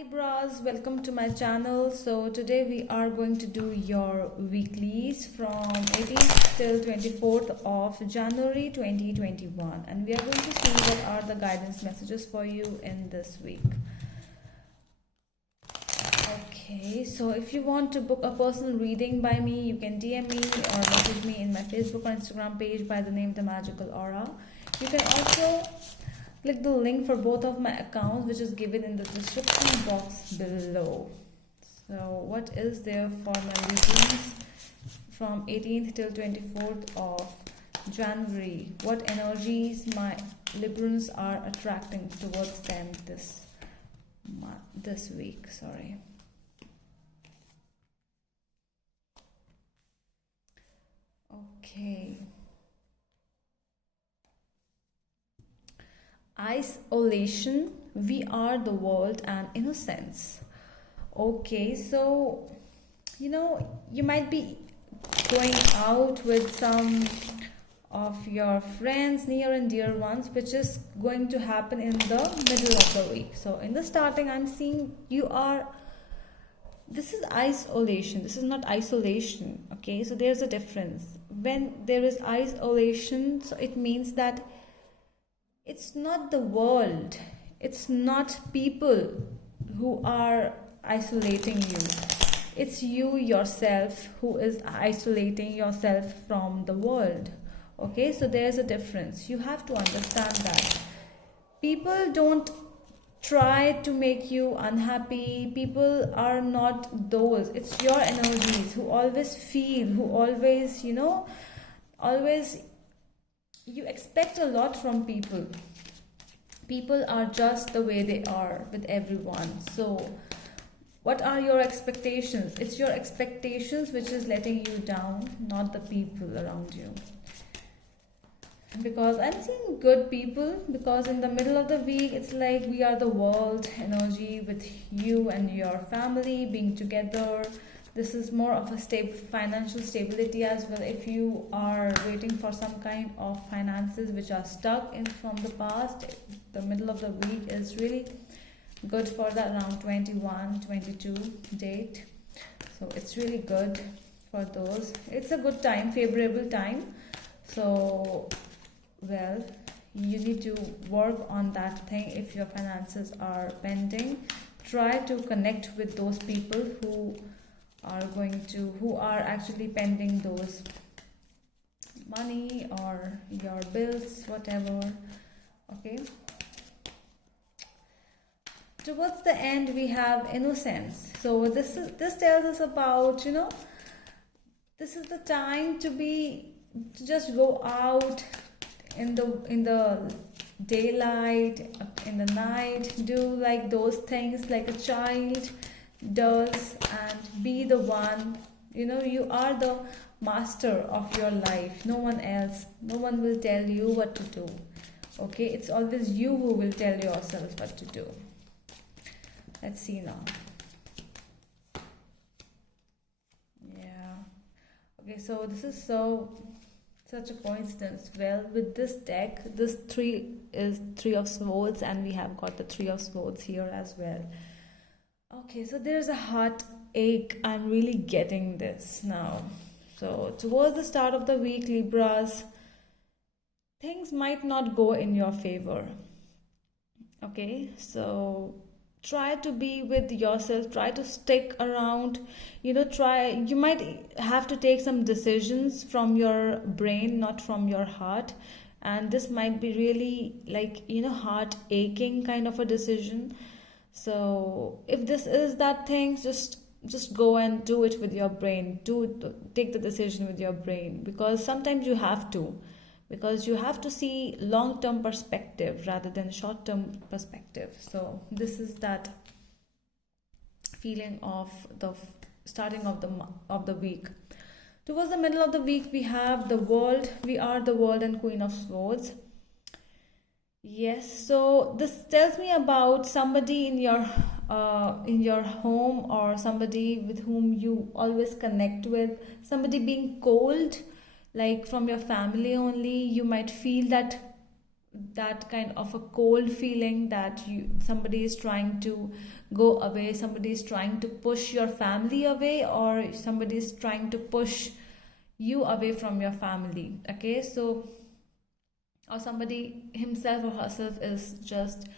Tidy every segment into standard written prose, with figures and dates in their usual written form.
Libras, welcome to my channel. So today we are going to do your weeklies from 18th till 24th of January 2021, and we are going to see what are the guidance messages for you in this week. Okay, so if you want to book a personal reading by me, you can DM me or message me in my Facebook or Instagram page by the name The Magical Aura. You can also click the link for both of my accounts, which is given in the description box below. So what is there for my readings from 18th till 24th of January? What energies my Librans are attracting towards them this week? Sorry. Okay. Isolation, we are the world, and innocence. Okay, so you might be going out with some of your friends, near and dear ones, which is going to happen in the middle of the week. So in the starting, I'm seeing this is isolation, this is not isolation. Okay, so there's a difference. When there is isolation, so it means that it's not the world, it's not people who are isolating you. It's you yourself who is isolating yourself from the world. Okay, so there's a difference. You have to understand that. People don't try to make you unhappy. People are not those. It's your energies who always feel, who always, always you expect a lot from people. People are just the way they are with everyone. So what are your expectations? It's your expectations which is letting you down, not the people around you. Because I'm seeing good people, because in the middle of the week it's like we are the world energy with you and your family being together. This is more of a financial stability as well. If you are waiting for some kind of finances which are stuck in from the past, the middle of the week is really good for that around 21, 22 date. So it's really good for those. It's a good time, favorable time. So, well, you need to work on that thing. If your finances are pending, try to connect with those people who are actually pending those money or your bills, whatever. Okay, towards the end we have innocence. So this tells us about, this is the time to just go out in the daylight, in the night, do like those things like a child does, and be the one. You are the master of your life, no one else. No one will tell you what to do. Okay, it's always you who will tell yourself what to do. Let's see now. Yeah, okay, so this is such a coincidence. Well, with this deck, this three is Three of Swords, and we have got the Three of Swords here as well. Okay, so there's a heartache. I'm really getting this now. So towards the start of the week, Libras, things might not go in your favor. Okay, so try to be with yourself, try to stick around. You might have to take some decisions from your brain, not from your heart, and this might be really like heart aching kind of a decision. So if this is that thing, just go and do it with your brain. Take the decision with your brain, because sometimes you have to see long-term perspective rather than short-term perspective. So this is that feeling of the starting of the week. Towards the middle of the week, we have the World. We are the World and Queen of Swords. Yes, so this tells me about somebody in your home, or somebody with whom you always connect with. Somebody being cold, like from your family only. You might feel that that kind of a cold feeling that somebody is trying to go away, somebody is trying to push your family away, or somebody is trying to push you away from your family. Okay, so or somebody himself or herself is just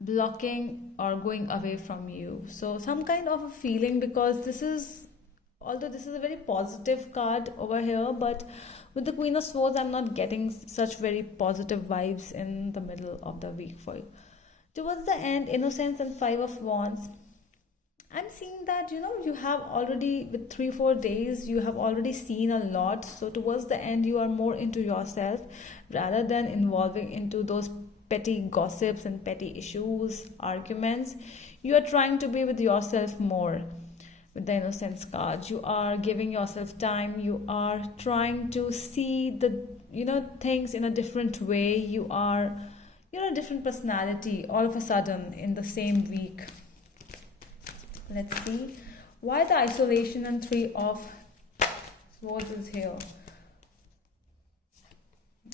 blocking or going away from you. So some kind of a feeling, because this is, although this is a very positive card over here, but with the Queen of Swords I'm not getting such very positive vibes in the middle of the week for you. Towards the end, Innocence and Five of Wands, I'm seeing that you have already, with 3-4 days, you have already seen a lot. So towards the end, you are more into yourself rather than involving into those petty gossips and petty issues, arguments. You are trying to be with yourself more. With the Innocence card, you are giving yourself time. You are trying to see the things in a different way. You are a different personality all of a sudden in the same week. Let's see why the Isolation and Three of Swords is here.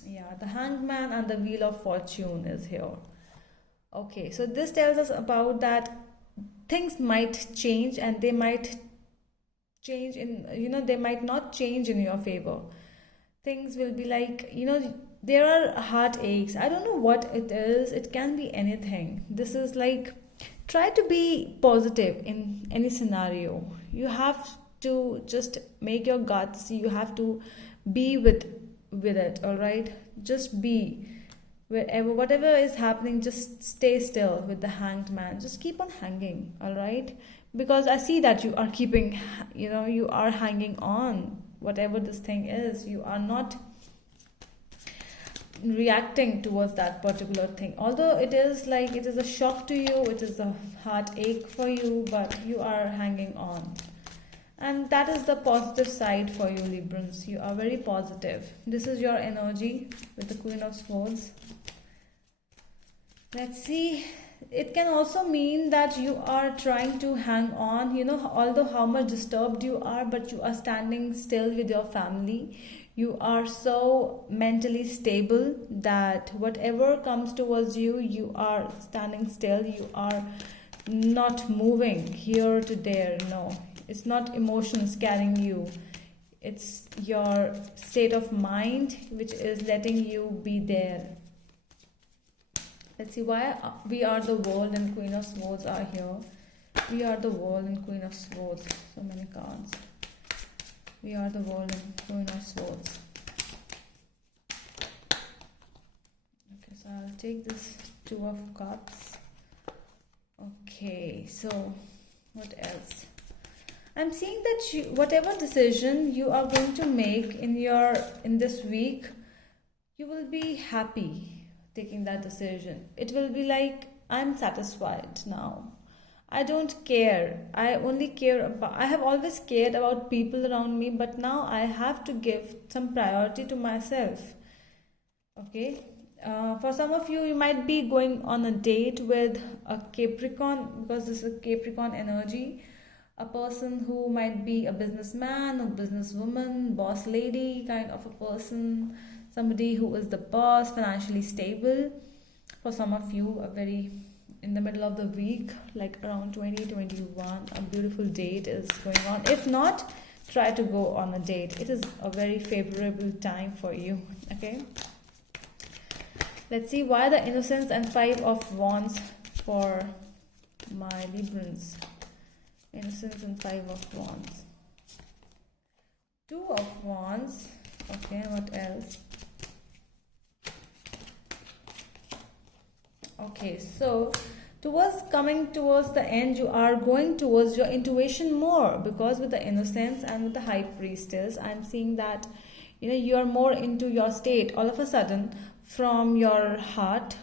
Yeah, the Hangman and the Wheel of Fortune is here. Okay, so this tells us about that things might change, and they might change in they might not change in your favor. Things will be like, there are heartaches. I don't know what it is. It can be anything. This is like, try to be positive in any scenario. You have to just make your guts. You have to be with it. All right, just be wherever, whatever is happening. Just stay still. With the Hanged Man, just keep on hanging. All right, because I see that you are keeping, you are hanging on. Whatever this thing is, you are not reacting towards that particular thing, although it is like, it is a shock to you, it is a heartache for you, but you are hanging on. And that is the positive side for you, Librans. You are very positive. This is your energy with the Queen of Swords. Let's see. It can also mean that you are trying to hang on, although how much disturbed you are, but you are standing still with your family. You are so mentally stable that whatever comes towards you, you are standing still. You are not moving here to there. No, it's not emotions carrying you. It's your state of mind which is letting you be there. Let's see why We Are the World and Queen of Swords are here. We Are the World and Queen of Swords. So many cards. We Are the World and Queen of Swords. Okay, so I'll take this Two of Cups. Okay, so what else? I'm seeing that whatever decision you are going to make in this week, you will be happy taking that decision. It will be like, I'm satisfied now. I don't care. I only care about, I have always cared about people around me, but now I have to give some priority to myself. Okay. For some of you, you might be going on a date with a Capricorn, because this is a Capricorn energy. A person who might be a businessman or businesswoman, boss lady kind of a person. Somebody who is the boss, financially stable. For some of you, a very in the middle of the week, like around 2021, a beautiful date is going on. If not, try to go on a date. It is a very favorable time for you. Okay. Let's see why the Innocence and Five of Wands for my Librans. Innocence and Five of Wands. Two of Wands. Okay, what else? Okay, so coming towards the end, you are going towards your intuition more, because with the Innocence and with the High Priestess, I'm seeing that you are more into your state all of a sudden, from your heart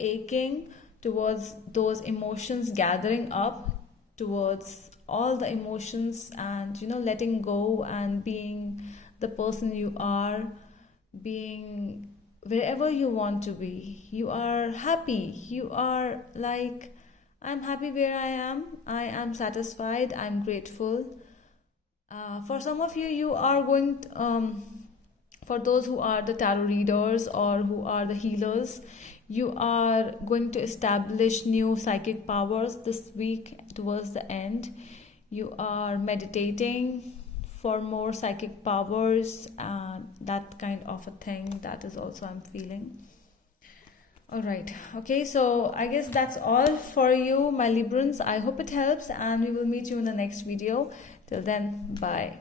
aching towards those emotions gathering up, towards all the emotions, and letting go and being the person you are, being wherever you want to be. You are happy. You are like, I'm happy where I am satisfied, I'm grateful. For some of you, you are going For those who are the tarot readers or who are the healers, you are going to establish new psychic powers this week towards the end. You are meditating for more psychic powers and that kind of a thing. That is also I'm feeling. All right, okay, so I guess that's all for you, my Librans. I hope it helps, and we will meet you in the next video. Till then, bye.